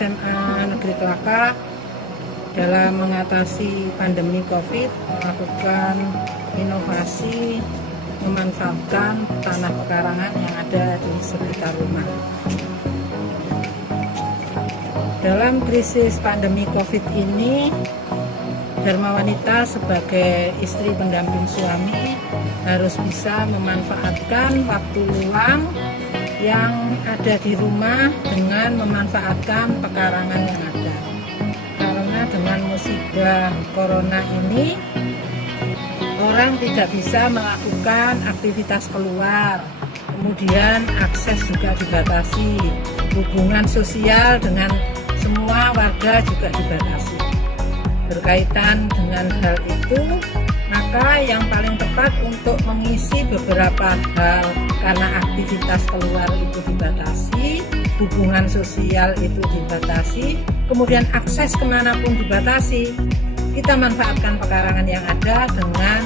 SMA Negeri Kelaka dalam mengatasi pandemi COVID melakukan inovasi memanfaatkan tanah pekarangan yang ada di sekitar rumah. Dalam krisis pandemi COVID ini, Dharma Wanita sebagai istri pendamping suami harus bisa memanfaatkan waktu luang yang ada di rumah dengan memanfaatkan pekarangan yang ada. Karena dengan musibah corona ini, orang tidak bisa melakukan aktivitas keluar, kemudian akses juga dibatasi, hubungan sosial dengan semua warga juga dibatasi. Berkaitan dengan hal itu, maka yang paling tepat untuk mengisi beberapa hal karena aktivitas keluar itu dibatasi, hubungan sosial itu dibatasi, kemudian akses kemanapun dibatasi, kita manfaatkan pekarangan yang ada dengan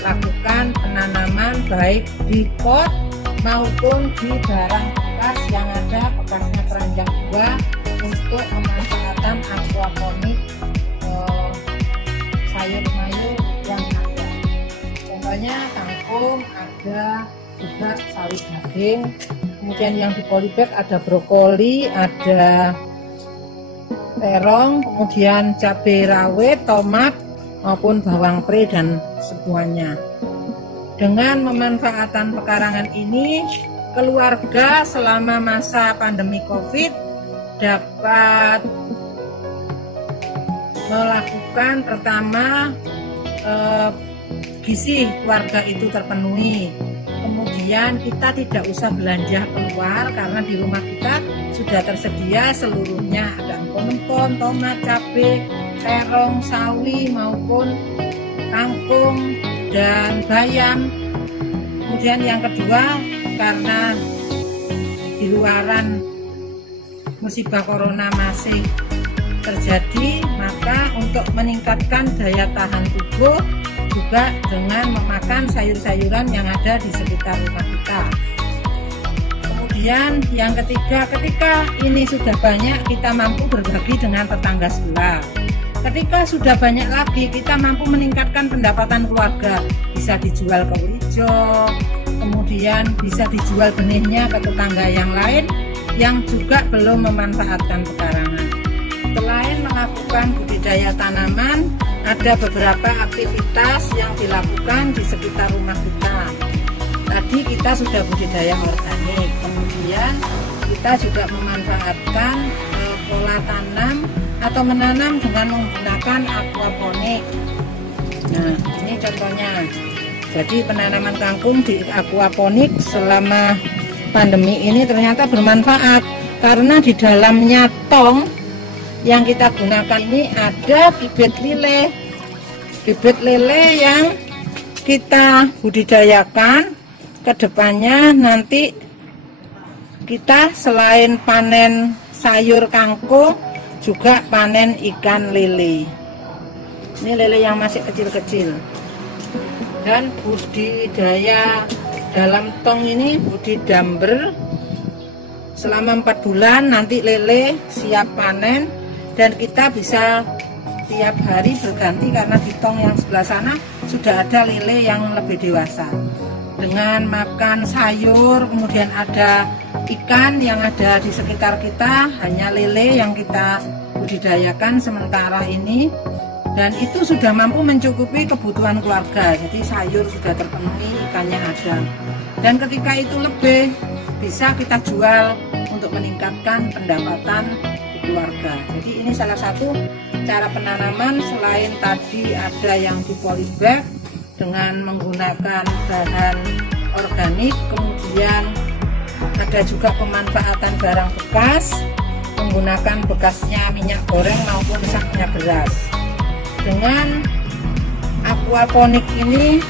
melakukan penanaman baik di pot maupun di barang bekas yang ada bekasnya keranjang buah untuk pemanfaatan aquaponik sayur-mayur yang ada. Contohnya kangkung, ada juga sawi daging, kemudian yang di polybag ada brokoli, ada terong, kemudian cabai rawit, tomat maupun bawang pre dan semuanya. Dengan memanfaatkan pekarangan ini, keluarga selama masa pandemi COVID dapat melakukan pertama gizi keluarga itu terpenuhi. Kemudian kita tidak usah belanja keluar karena di rumah kita sudah tersedia seluruhnya, ada empon-empon, tomat, cabai, terong, sawi maupun kangkung dan bayam. Kemudian yang kedua, karena di luaran musibah corona masih terjadi, maka untuk meningkatkan daya tahan tubuh juga dengan memakan sayur-sayuran yang ada di sekitar rumah kita. Kemudian yang ketiga, ketika ini sudah banyak, kita mampu berbagi dengan tetangga sebelah. Ketika sudah banyak lagi, kita mampu meningkatkan pendapatan keluarga, bisa dijual ke hijau, kemudian bisa dijual benihnya ke tetangga yang lain yang juga belum memanfaatkan pekarangan. Selain melakukan budidaya tanaman, ada beberapa aktivitas yang dilakukan di sekitar rumah kita. Tadi kita sudah budidaya organik, kemudian kita juga memanfaatkan pola tanam atau menanam dengan menggunakan aquaponik. Nah, ini contohnya. Jadi penanaman kangkung di aquaponik selama pandemi ini ternyata bermanfaat karena di dalamnya tong yang kita gunakan ini ada bibit lele yang kita budidayakan. Kedepannya nanti kita selain panen sayur kangkung juga panen ikan lele. Ini lele yang masih kecil-kecil. Dan budidaya dalam tong ini budidamber selama 4 bulan, nanti lele siap panen dan kita bisa tiap hari berganti karena di tong yang sebelah sana sudah ada lele yang lebih dewasa. Dengan makan sayur, kemudian ada ikan yang ada di sekitar kita, hanya lele yang kita budidayakan sementara ini, dan itu sudah mampu mencukupi kebutuhan keluarga. Jadi sayur sudah terpenuhi, ikannya ada, dan ketika itu lebih bisa kita jual untuk meningkatkan pendapatan di keluarga. Jadi ini salah satu cara penanaman. Selain tadi ada yang di polybag dengan menggunakan bahan organik, kemudian ada juga pemanfaatan barang bekas menggunakan bekasnya minyak goreng maupun saknya beras. Dengan aquaponik ini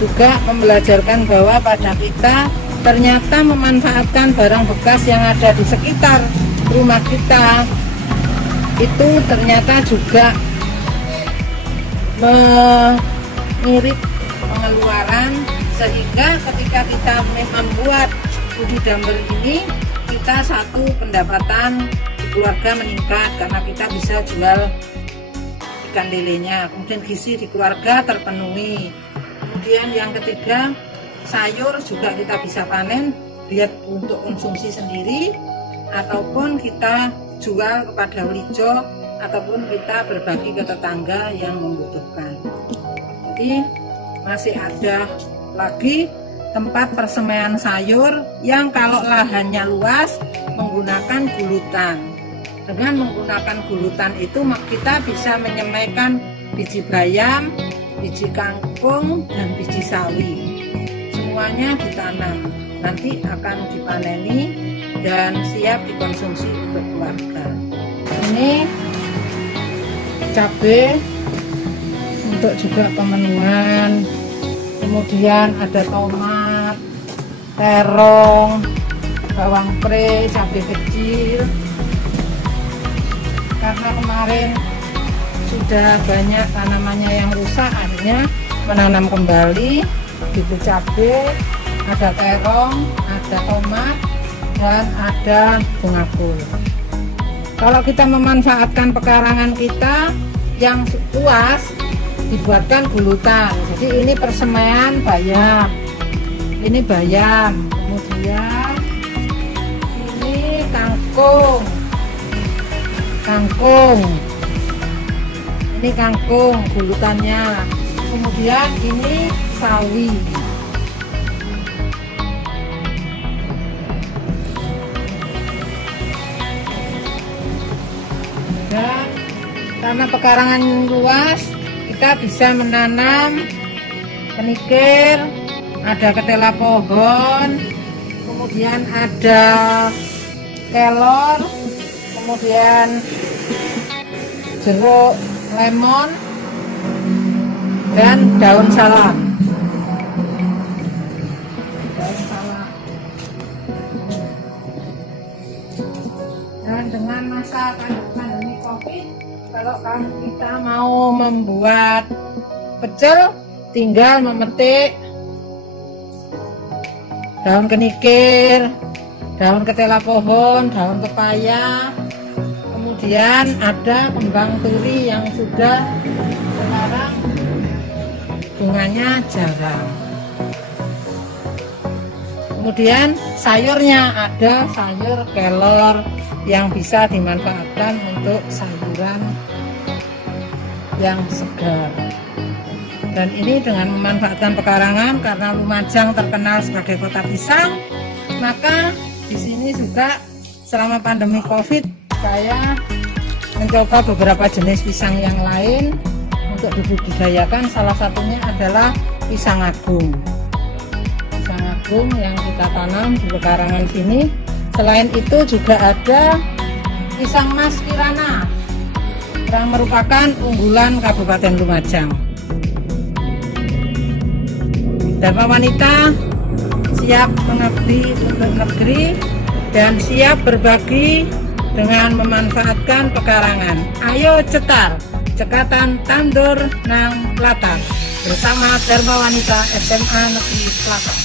juga membelajarkan bahwa pada kita ternyata memanfaatkan barang bekas yang ada di sekitar rumah kita itu ternyata juga mengirit pengeluaran, sehingga ketika kita membuat budidamber ini kita satu pendapatan di keluarga meningkat karena kita bisa jual ikan lelenya, kemudian gizi di keluarga terpenuhi. Kemudian yang ketiga, sayur juga kita bisa panen biar untuk konsumsi sendiri ataupun kita jual kepada holijo ataupun kita berbagi ke tetangga yang membutuhkan. Jadi masih ada lagi tempat persemaian sayur yang kalau lahannya luas menggunakan gulutan. Dengan menggunakan gulutan itu kita bisa menyemaikan biji bayam, biji kangkung, dan biji sawi. Semuanya ditanam, nanti akan dipaneni dan siap dikonsumsi untuk keluarga. Ini cabai untuk juga pemenuhan. Kemudian ada tomat, terong, bawang pre, cabai kecil. Karena kemarin sudah banyak tanamannya yang rusak, akhirnya menanam kembali. Bibit cabai, ada terong, ada tomat, dan ada bunga kul. Kalau kita memanfaatkan pekarangan kita yang luas, dibuatkan gulutan. Jadi ini persemaian bayam, ini bayam, kemudian ini kangkung, ini kangkung gulutannya, kemudian ini sawi. Dan karena pekarangan luas, kita bisa menanam kenikir, ada ketela pohon, kemudian ada kelor, kemudian jeruk lemon, dan daun salam. Dan dengan masa pandemi COVID, kalau kita mau membuat pecel, tinggal memetik daun kenikir, daun ketela pohon, daun pepaya, kemudian ada kembang turi yang sudah sekarang bunganya jarang. Kemudian sayurnya ada sayur kelor yang bisa dimanfaatkan untuk sayuran yang segar. Dan ini dengan memanfaatkan pekarangan, karena Lumajang terkenal sebagai kota pisang, maka di sini juga selama pandemi COVID saya mencoba beberapa jenis pisang yang lain untuk dibudidayakan. Salah satunya adalah pisang agung. Pisang agung yang kita tanam di pekarangan sini. Selain itu juga ada pisang Mas Kirana yang merupakan unggulan Kabupaten Lumajang. Dharma Wanita siap mengabdi untuk negeri dan siap berbagi dengan memanfaatkan pekarangan. Ayo cetar, cekatan tandur nang latar bersama Dharma Wanita SMA Negeri Selatan.